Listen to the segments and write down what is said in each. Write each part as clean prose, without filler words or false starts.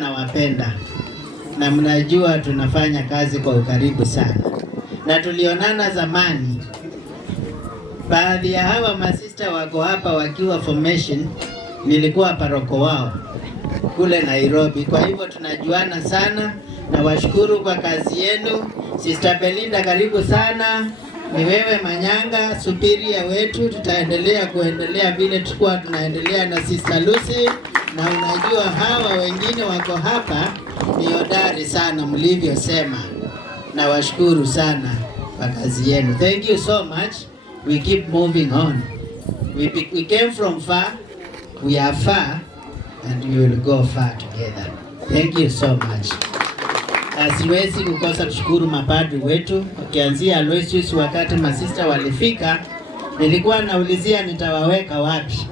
Nawapenda na mnajua tunafanya kazi kwa ukaribu sana, na tulionana zamani. Baadhi ya hawa masista wako hapa wakiwa formation, nilikuwa paroko wao kule Nairobi. Kwa hivyo tunajuana sana na washukuru kwa kazi yenu. Sister Belinda, karibu sana. Ni wewe Manyanga superior wetu, tutaendelea vile tulikuwa tunaendelea na Sister Lucy, na unajua hawa wengine wako hapa ni hodari sana mlivyosema, na washukuru sana kwa kazi yenu. Thank you so much. We keep moving on. We came from far, we are far, and we will go far together. Thank you so much. Siwezi kukosa kushukuru mapadri wetu, ukianzia Aloysius. Wakati masista walifika, nilikuwa naulizia nitawaweka wapi,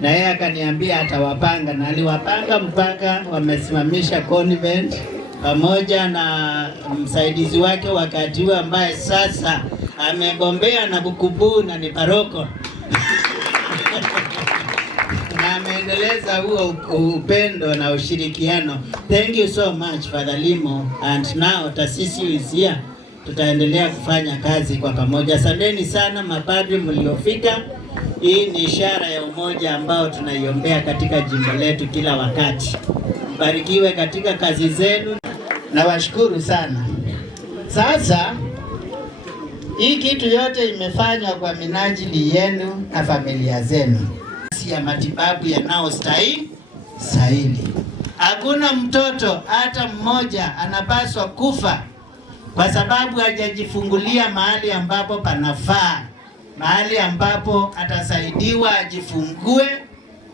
na yeye akaniambia atawapanga, na aliwapanga mpaka wamesimamisha convent, pamoja na msaidizi wake wakati huo ambaye sasa amebombea na kukubu na ni paroko na ameendeleza huo upendo na ushirikiano. Thank you so much Father Limo, and now taasisi is here. Tutaendelea kufanya kazi kwa pamoja. Asanteni sana mapadri mliofika. Hii ni ishara ya umoja ambao tunaiombea katika jimbo letu kila wakati. Mbarikiwe katika kazi zenu na washukuru sana. Sasa hii kitu yote imefanywa kwa minajili yenu na familia zenu, ya matibabu yanayostahili. Hakuna mtoto hata mmoja anapaswa kufa kwa sababu hajajifungulia mahali ambapo panafaa, mahali ambapo atasaidiwa ajifungue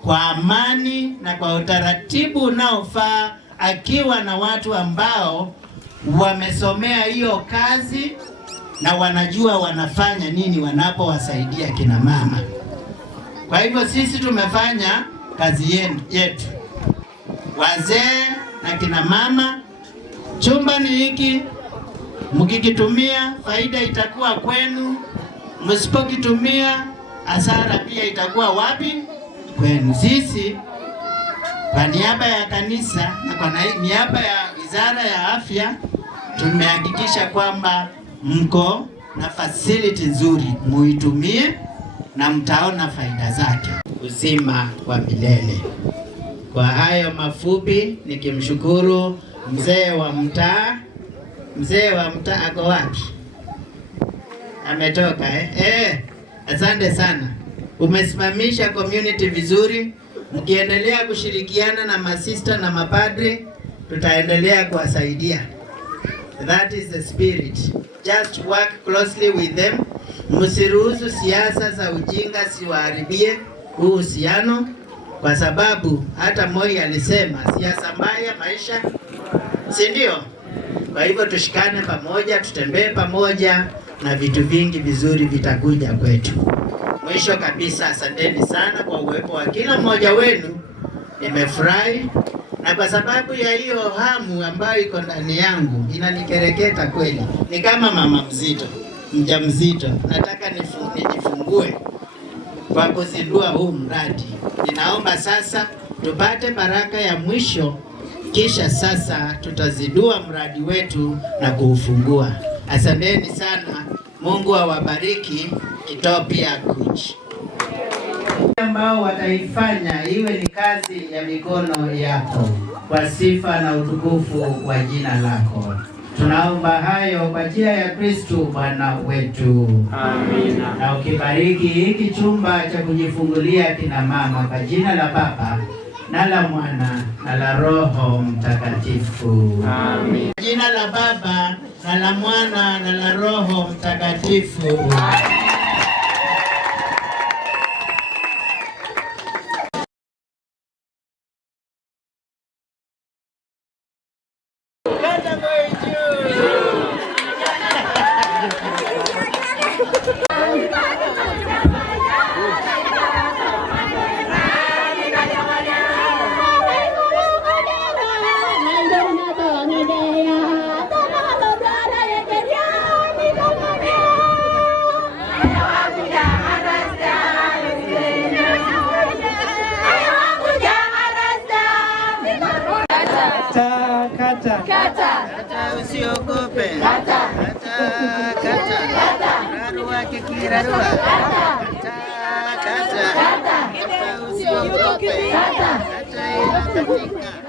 kwa amani na kwa utaratibu unaofaa, akiwa na watu ambao wamesomea hiyo kazi na wanajua wanafanya nini wanapowasaidia kina mama. Kwa hivyo sisi tumefanya kazi yetu, wazee na kina mama. Chumba ni hiki, mkikitumia faida itakuwa kwenu, msipokitumia hasara pia itakuwa wapi? Kwenu. Sisi kwa niaba ya kanisa na kwa niaba ya Wizara ya Afya tumehakikisha kwamba mko na facility nzuri, muitumie na mtaona faida zake, uzima wa milele. Kwa hayo mafupi, nikimshukuru mzee wa mtaa. Mzee wa mtaa ako wapi? Ametoka asante sana. Umesimamisha community vizuri. Mkiendelea kushirikiana na masista na mapadri, tutaendelea kuwasaidia. That is the spirit. Just work closely with them. Msiruhusu siasa za ujinga siwaharibie uhusiano, kwa sababu hata Moi alisema siasa mbaya maisha, si ndio? Kwa hivyo tushikane pamoja, tutembee pamoja, na vitu vingi vizuri vitakuja kwetu. Mwisho kabisa, asanteni sana kwa uwepo wa kila mmoja wenu. Nimefurahi, na kwa sababu ya hiyo hamu ambayo iko ndani yangu inanikereketa kweli. Ni kama mama mjamzito, nataka nijifungue kwa kuzindua huu mradi. Ninaomba sasa tupate baraka ya mwisho, kisha sasa tutazindua mradi wetu na kuufungua. Asanteni sana. Mungu awabariki. Kitopia Kuchi ambao wataifanya iwe ni kazi ya mikono yako kwa sifa na utukufu wa jina lako. Tunaomba hayo kwa njia ya Kristo Bwana wetu. Amina. Na ukibariki hiki chumba cha kujifungulia kina mama kwa jina la Baba na la Mwana na la Roho Mtakatifu. Amen. Jina la Baba na la Mwana na la Roho Mtakatifu. Kata usiogope. Kata rarua kikirarua. Kata usiogope. Kata inakatika.